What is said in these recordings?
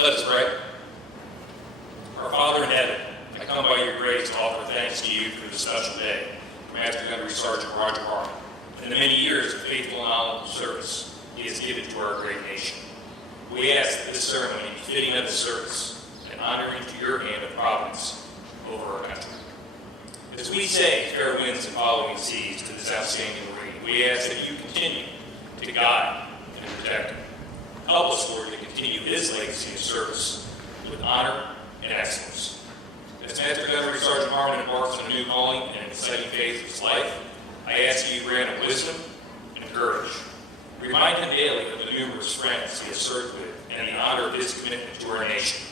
Let us pray. Our Father in heaven, I come by your grace to offer thanks to you for this special day, Master Gunnery Sergeant Roger Harmon, and the many years of faithful and honorable service he has given to our great nation. We ask that this ceremony be fitting of his service and honoring to your hand of providence over our country. As we say fair winds and following seas to this outstanding Marine, we ask that you continue to guide and protect him. Help us, Lord, to continue his legacy of service with honor and excellence. As Master Gunnery Sergeant Harmon embarks on a new calling and an exciting phase of his life, I ask that you grant him wisdom and courage. Remind him daily of the numerous friends he has served with and the honor of his commitment to our nation.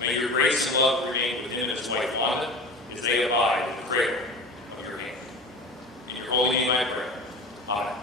May your grace and love remain with him and his wife, Wanda, as they abide in the cradle of your hand. In your holy name I pray. Amen.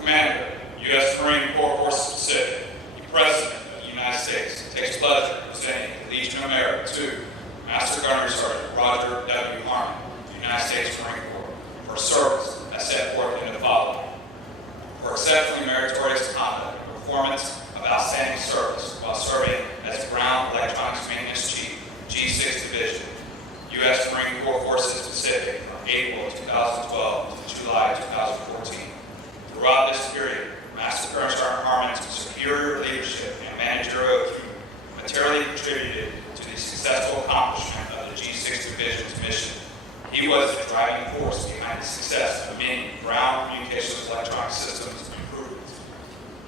Commander, U.S. Marine Corps Forces Pacific, the President of the United States, takes pleasure in presenting the Legion of Merit to Master Gunnery Sergeant Roger W. Harmon, United States Marine Corps, for service as set forth in the following: for exceptionally meritorious conduct and performance of outstanding service while serving as Ground Electronics Maintenance Chief, G6 Division, U.S. Marine Corps Forces Pacific, from April 2012 to July 2014. Throughout this period, Master Gunnery Sergeant Harmon's superior leadership and managerial acumen materially contributed to the successful accomplishment of the G6 Division's mission. He was the driving force behind the success of many ground communications electronic systems improvements.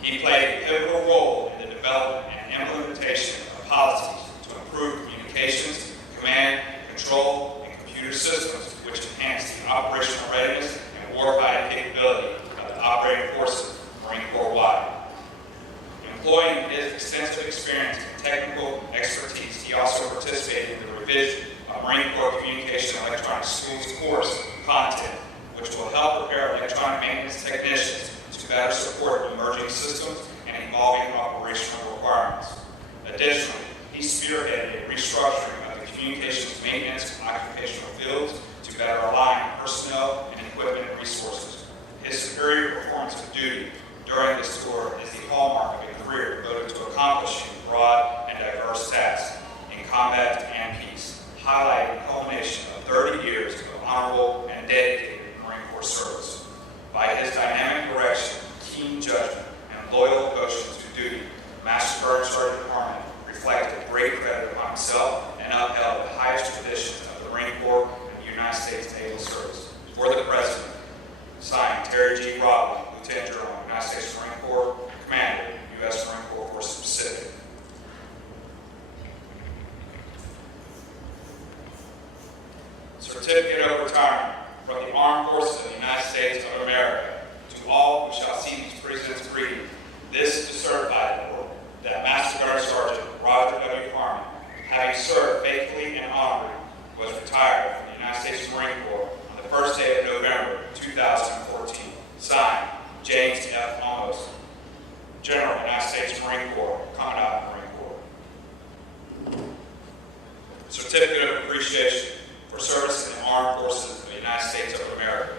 He played a pivotal role in the development and implementation of policies to improve communications, command, control, and computer systems, which enhance the operational readiness and warfighting capability operating forces Marine Corps wide. Employing his extensive experience and technical expertise, he also participated in the revision of Marine Corps Communication and Electronic Schools course content, which will help prepare electronic maintenance technicians to better support emerging systems and evolving operational requirements. Additionally, he spearheaded a restructuring of the communications maintenance and occupational fields to better align personnel and equipment resources. His superior performance of duty during this tour is the hallmark of a career devoted to accomplishing broad and diverse tasks in combat and peace, highlighting the culmination of 30 years of honorable and dedicated Marine Corps service. By his dynamic direction, keen judgment, and loyal devotion to duty, Master Gunnery Sergeant Harmon reflected great credit upon himself and upheld the highest traditions of the Marine Corps and the United States Naval Service. For the President, signed, Terry G. Rodley, Lieutenant General, United States Marine Corps, Commander, U.S. Marine Corps Forces Pacific. Certificate of Retirement from the Armed Forces of the United States of America. To all who shall see these President's greeting, this is certified that Master Gunnery Sergeant Roger W. Harmon, having served faithfully and honorably, was retired from the United States Marine Corps on the first day of November 2014. James F. Amos, General, United States Marine Corps, Commandant, Marine Corps. Certificate of Appreciation for service in the Armed Forces of the United States of America.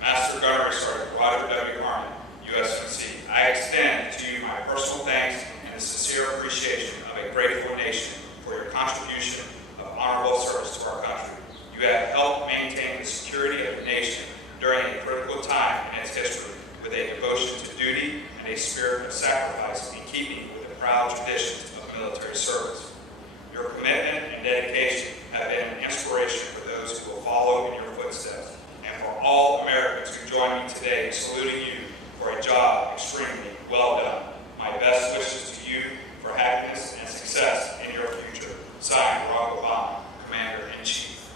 Master Gunnery Sergeant Roger W. Harmon, USMC. I extend to you my personal thanks and the sincere appreciation of a grateful nation for your contribution of honorable service to our country. You have helped maintain the security of the nation during a critical time in its history with a devotion to duty and a spirit of sacrifice in keeping with the proud traditions of military service. Your commitment and dedication have been an inspiration for those who will follow in your footsteps, and for all Americans who join me today saluting you for a job extremely well done. My best wishes to you for happiness and success in your future. Signed, Barack Obama, Commander-in-Chief.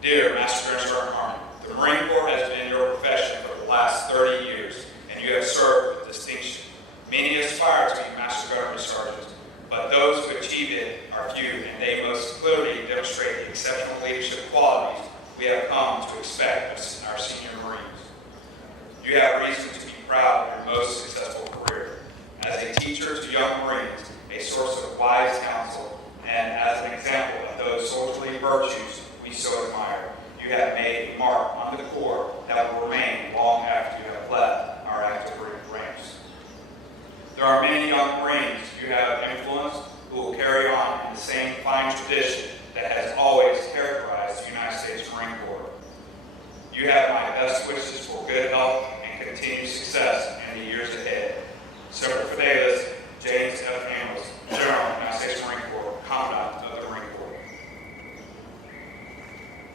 Dear Master Gunnery Sergeant Harmon, the Marine Corps has been your profession for the last 30 years, and you have served with distinction. Many aspire to be Master Gunnery Sergeants, but those who achieve it are few, and they most clearly demonstrate the exceptional leadership qualities we have come to expect of our senior Marines. You have reason to be proud of your most successful career. As a teacher to young Marines, a source of wise counsel, and as an example of those soldierly virtues we so admire, you have made a mark on the Corps that will remain long after you have left our active ranks. There are many young Marines you have influenced who will carry on in the same fine tradition that has always characterized the United States Marine Corps. You have my best wishes for good health and continued success in the years ahead. Semper Fidelis, James F. Amos, General, United States Marine Corps, Commandant of the Marine Corps.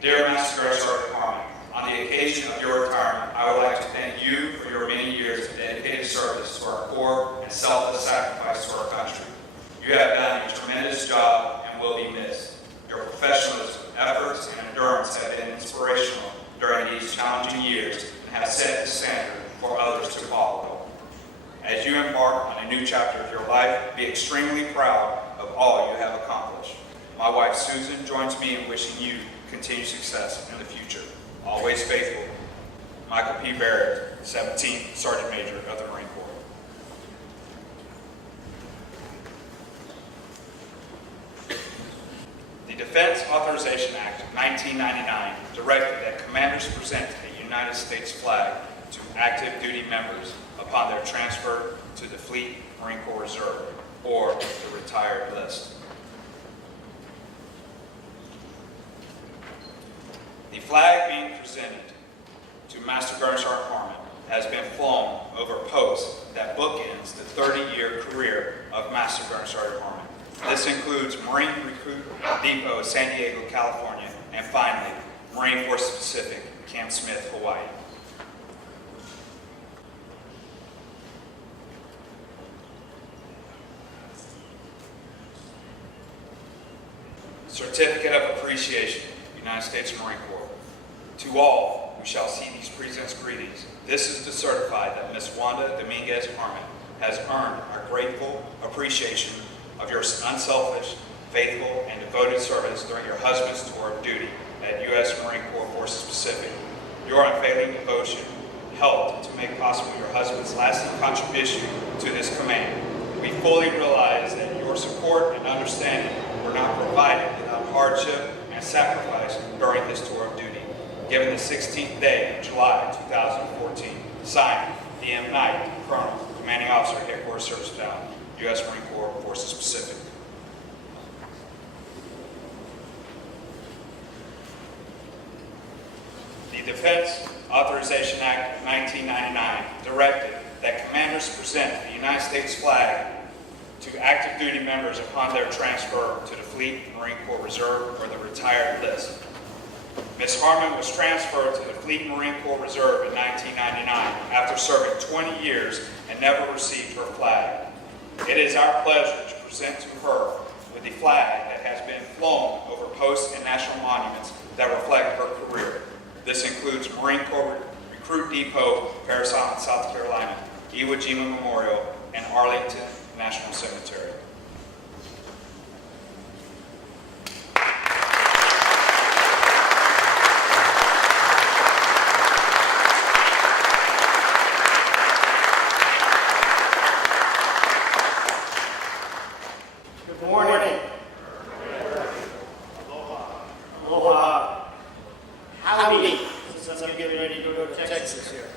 Dear Master Gunnery Sergeant Harmon, on the occasion of your retirement, I would like to thank you for your many years of dedicated service to our Corps and selfless sacrifice to our country. You have done a tremendous job and will be missed. Your professionalism, efforts, and endurance have been inspirational during these challenging years and have set the standard for others to follow. As you embark on a new chapter of your life, be extremely proud of all you have accomplished. My wife Susan joins me in wishing you continued success in the future. Always faithful, Michael P. Barrett, 17th Sergeant Major of the Marine Corps. The Defense Authorization Act of 1999 directed that commanders present a United States flag to active duty members upon their transfer to the Fleet Marine Corps Reserve or the retired list. The flag being presented to Master Gunnery Sergeant Harmon has been flown over posts that bookends the 30-year career of Master Gunnery Sergeant Harmon. This includes Marine Recruit Depot, San Diego, California, and finally, Marine Forces Pacific, Camp Smith, Hawaii. Certificate of Appreciation, United States Marine Corps. To all who shall see these presents greetings, this is to certify that Ms. Wanda Dominguez Harmon has earned our grateful appreciation of your unselfish, faithful, and devoted service during your husband's tour of duty at U.S. Marine Corps Forces Pacific. Your unfailing devotion helped to make possible your husband's lasting contribution to this command. We fully realize that your support and understanding were not provided without hardship and sacrifice during this tour of duty. Given the 16th day of July 2014, signed, D.M. Knight, Colonel, Commanding Officer, Headquarters Service Battalion, U.S. Marine Corps Forces Pacific. The Defense Authorization Act of 1999 directed that commanders present the United States flag to active duty members upon their transfer to the Fleet Marine Corps Reserve or the retired list. Ms. Harmon was transferred to the Fleet Marine Corps Reserve in 1999 after serving 20 years and never received her flag. It is our pleasure to present to her with the flag that has been flown over posts and national monuments that reflect her career. This includes Marine Corps Recruit Depot, Paris Island, South Carolina, Iwo Jima Memorial, and Arlington National Cemetery. since I'm getting ready to go to Texas here.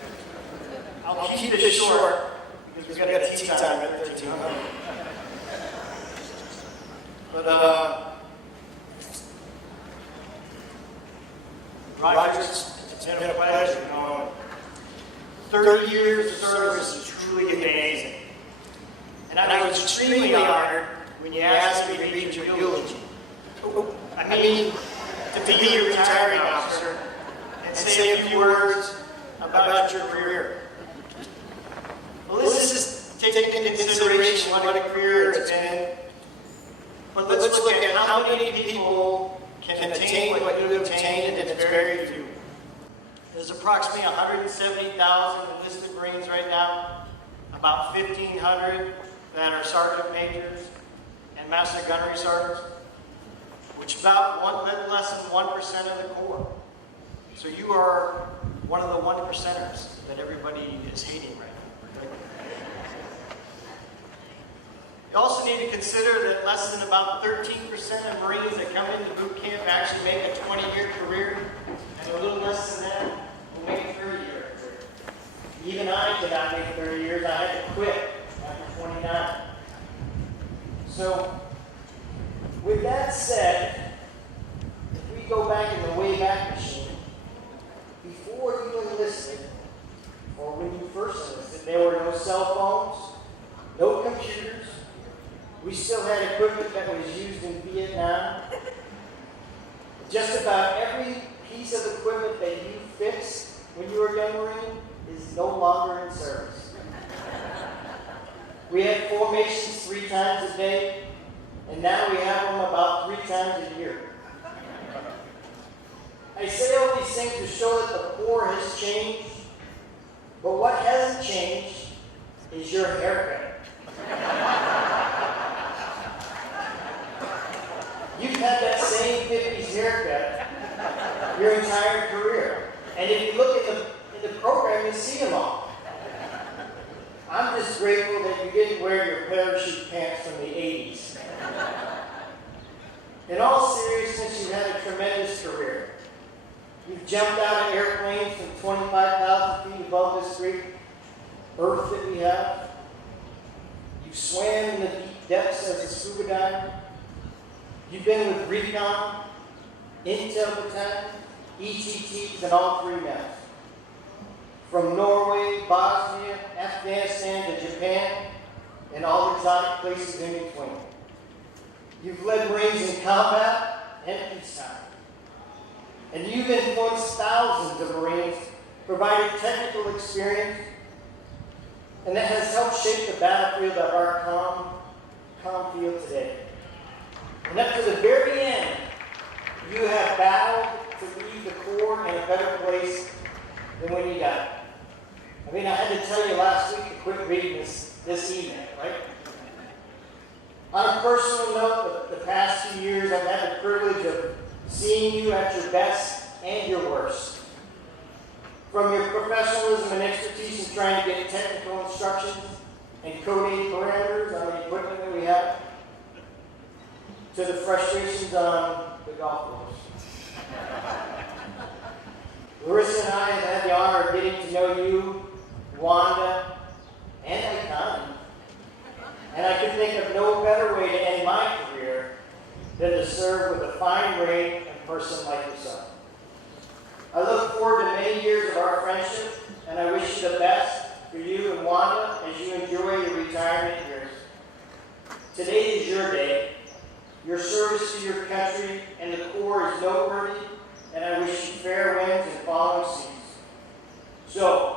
I'll keep it short because we've got a tea time at 1300. But Roger, it's been a pleasure. 30 years of service is truly amazing. And I was extremely honored when you asked me to read your eulogy. I mean, to be a retiring officer and say a few words about your career. Well, let's just take into consideration what a career it's been. But let's look at how many people can attain what you have attained, and it's very few. There's approximately 170,000 enlisted Marines right now, about 1,500 that are sergeant majors and master gunnery sergeants, which is about less than 1% of the Corps. So you are one of the 1%ers that everybody is hating right now. You also need to consider that less than about 13% of Marines that come into boot camp actually make a 20-year career, and a little less than that will make a 30-year career. Even I cannot make 30 years. I had to quit after 29. So, with that said, if we go back in the Wayback Machine, before you enlisted, or when you first enlisted, there were no cell phones, no computers. We still had equipment that was used in Vietnam. Just about every piece of equipment that you fixed when you were a young Marine is no longer in service. We had formations 3 times a day, and now we have them about 3 times a year. I say all these things to show that the Corps has changed, but what hasn't changed is your haircut. You've had that same 50s haircut your entire career. And if you look in the program, you see them all. I'm just grateful that you didn't wear your parachute pants from the 80s. In all seriousness, you had a tremendous career. You've jumped out of airplanes from 25,000 feet above this great earth that we have. You've swam in the deep depths as a scuba diver. You've been with Recon, Intel Battalion, ETTs, and all 3 MEFs. From Norway, Bosnia, Afghanistan to Japan, and all exotic places in between. You've led Marines in combat and peacetime. And you've influenced thousands of Marines, provided technical experience, and that has helped shape the battlefield of our comm field today. And up to the very end, you have battled to leave the Corps in a better place than when you got it. I mean, I had to tell you last week to quit reading this email, right? On a personal note, the past few years, I've had the privilege of seeing you at your best and your worst. From your professionalism and expertise in trying to get technical instructions and coding parameters on the equipment that we have, to the frustrations on the golf course. Larissa and I have had the honor of getting to know you, Wanda, and Icon. And I could think of no better way to end my career than to serve with a fine Marine and person like yourself. I look forward to many years of our friendship, and I wish you the best for you and Wanda as you enjoy your retirement years. Today is your day. Your service to your country and the Corps is noteworthy, and I wish you fair winds and following seas. So,